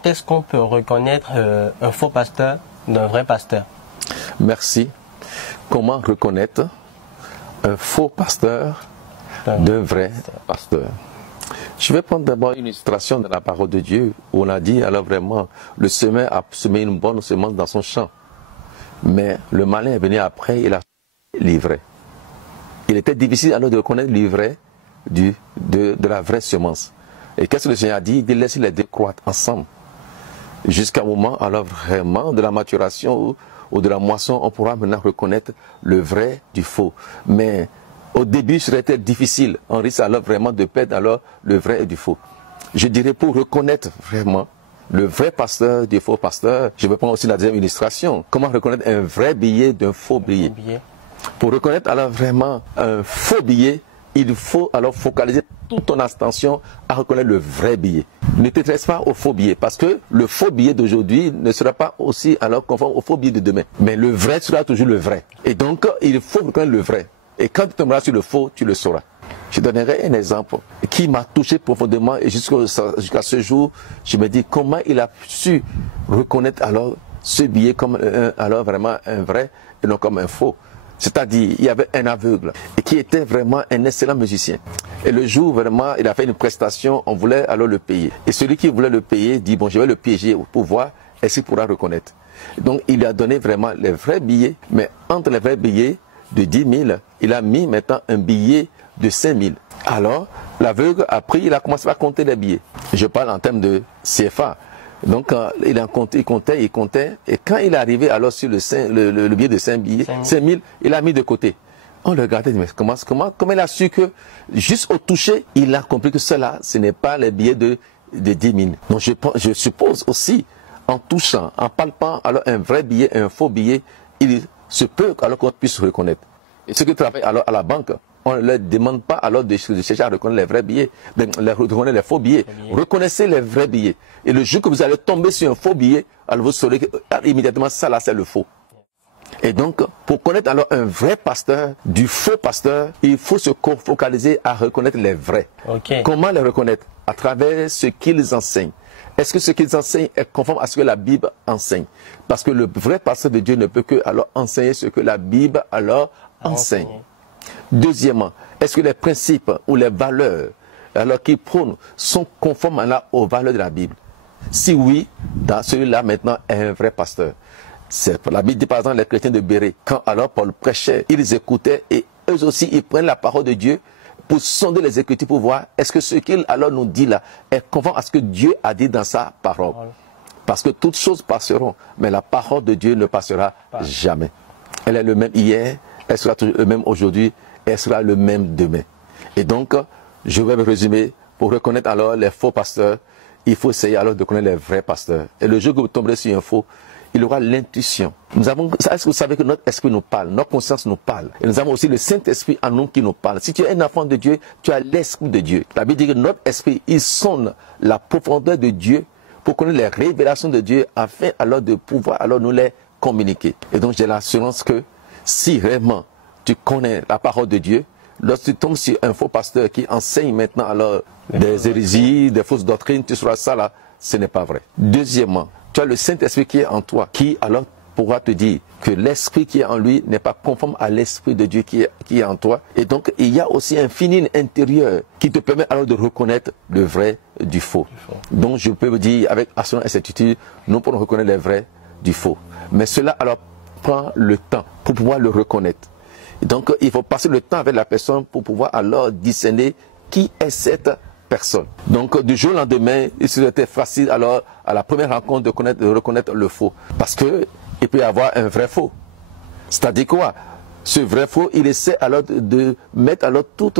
Est-ce qu'on peut reconnaître un faux pasteur d'un vrai pasteur? Merci. Comment reconnaître un faux pasteur d'un vrai pasteur? Je vais prendre d'abord une illustration de la parole de Dieu où on a dit alors vraiment le semeur a semé une bonne semence dans son champ. Mais le malin est venu après, il a livré. Il était difficile alors de reconnaître l'ivraie de la vraie semence. Et qu'est-ce que le Seigneur a dit? Il dit laissez les deux croître ensemble. Jusqu'à un moment alors vraiment de la maturation ou de la moisson, on pourra maintenant reconnaître le vrai du faux. Mais au début, ce serait difficile. On risque alors vraiment de perdre alors le vrai et du faux. Je dirais pour reconnaître vraiment le vrai pasteur du faux pasteur, je vais prendre aussi la deuxième illustration. Comment reconnaître un vrai billet d'un faux billet? Pour reconnaître alors vraiment un faux billet, il faut alors focaliser toute ton attention à reconnaître le vrai billet. Ne t'intéresse pas au faux billet parce que le faux billet d'aujourd'hui ne sera pas aussi alors conforme au faux billet de demain. Mais le vrai sera toujours le vrai. Et donc, il faut reconnaître le vrai. Et quand tu tomberas sur le faux, tu le sauras. Je donnerai un exemple qui m'a touché profondément et jusqu'à ce jour, je me dis comment il a su reconnaître alors ce billet comme alors vraiment un vrai et non comme un faux. C'est-à-dire, il y avait un aveugle qui était vraiment un excellent musicien. Et le jour, vraiment, il a fait une prestation, on voulait alors le payer. Et celui qui voulait le payer dit, bon, je vais le piéger pour voir est-ce qu'il pourra reconnaître. Donc, il a donné vraiment les vrais billets, mais entre les vrais billets de 10 000, il a mis maintenant un billet de 5 000. Alors, l'aveugle a pris, il a commencé à compter les billets. Je parle en termes de CFA. Donc, il comptait, et quand il est arrivé alors sur le billet de 5 000, il a mis de côté. On le regardait, mais comment il a su que, juste au toucher, il a compris que cela, ce n'est pas les billets de 10 000. Donc, je suppose aussi, en touchant, en palpant alors un vrai billet, un faux billet, il se peut alors qu'on puisse reconnaître. Et ceux qui travaillent alors à la banque, on ne leur demande pas alors de chercher à reconnaître les vrais billets, de reconnaître les faux billets. Reconnaissez les vrais billets. Et le jour que vous allez tomber sur un faux billet, alors vous saurez que immédiatement ça là c'est le faux. Et donc, pour connaître alors un vrai pasteur du faux pasteur, il faut se focaliser à reconnaître les vrais. Comment les reconnaître? À travers ce qu'ils enseignent. Est-ce que ce qu'ils enseignent est conforme à ce que la Bible enseigne? Parce que le vrai pasteur de Dieu ne peut que alors enseigner ce que la Bible alors enseigne. Deuxièmement, est-ce que les principes ou les valeurs alors qu'ils prônent sont conformes alors aux valeurs de la Bible? Si oui, dans celui-là maintenant est un vrai pasteur. La Bible dit par exemple les chrétiens de Bérée, quand alors Paul prêchait, ils écoutaient et eux aussi ils prennent la parole de Dieu pour sonder les Écritures pour voir est-ce que ce qu'il alors nous dit là est conforme à ce que Dieu a dit dans sa parole. Parce que toutes choses passeront, mais la parole de Dieu ne passera jamais. Elle est le même hier, elle sera toujours le même aujourd'hui, elle sera le même demain. Et donc, je vais me résumer, pour reconnaître alors les faux pasteurs, il faut essayer alors de connaître les vrais pasteurs. Et le jour que vous tomberez sur un faux, il aura l'intuition. Est-ce que vous savez que notre esprit nous parle, notre conscience nous parle. Et nous avons aussi le Saint-Esprit en nous qui nous parle. Si tu es un enfant de Dieu, tu as l'Esprit de Dieu. La Bible dit que notre esprit, il sonne la profondeur de Dieu pour connaître les révélations de Dieu afin alors de pouvoir alors nous les communiquer. Et donc j'ai l'assurance que si vraiment tu connais la parole de Dieu, lorsque tu tombes sur un faux pasteur qui enseigne maintenant alors des hérésies, des fausses doctrines, tu sauras ça là, ce n'est pas vrai. Deuxièmement, tu as le Saint-Esprit qui est en toi, qui alors pourra te dire que l'esprit qui est en lui n'est pas conforme à l'esprit de Dieu qui est en toi. Et donc, il y a aussi un feeling intérieur qui te permet alors de reconnaître le vrai du faux. Donc, je peux vous dire avec assurance et certitude, nous pourrons reconnaître le vrai du faux. Mais cela alors prend le temps pour pouvoir le reconnaître. Et donc, il faut passer le temps avec la personne pour pouvoir alors discerner qui est cette personne. Donc, du jour au lendemain, il serait facile alors à la première rencontre de reconnaître le faux. Parce que il peut y avoir un vrai faux. C'est-à-dire quoi? Ce vrai faux, il essaie alors de mettre alors tout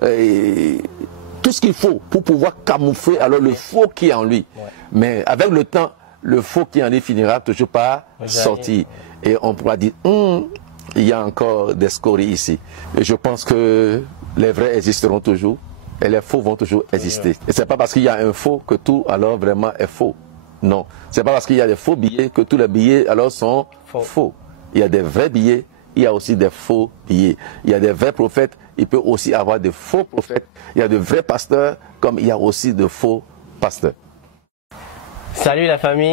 ce qu'il faut pour pouvoir camoufler alors le faux qui est en lui. Mais avec le temps, le faux qui est en lui finira toujours par sortir. Et on pourra dire, il y a encore des scories ici. Et je pense que les vrais existeront toujours et les faux vont toujours exister. Et c'est pas parce qu'il y a un faux que tout alors vraiment est faux. Non, c'est pas parce qu'il y a des faux billets que tous les billets alors sont faux. Il y a des vrais billets, il y a aussi des faux billets. Il y a des vrais prophètes, il peut aussi avoir des faux prophètes. Il y a de vrais pasteurs comme il y a aussi de faux pasteurs. Salut la famille.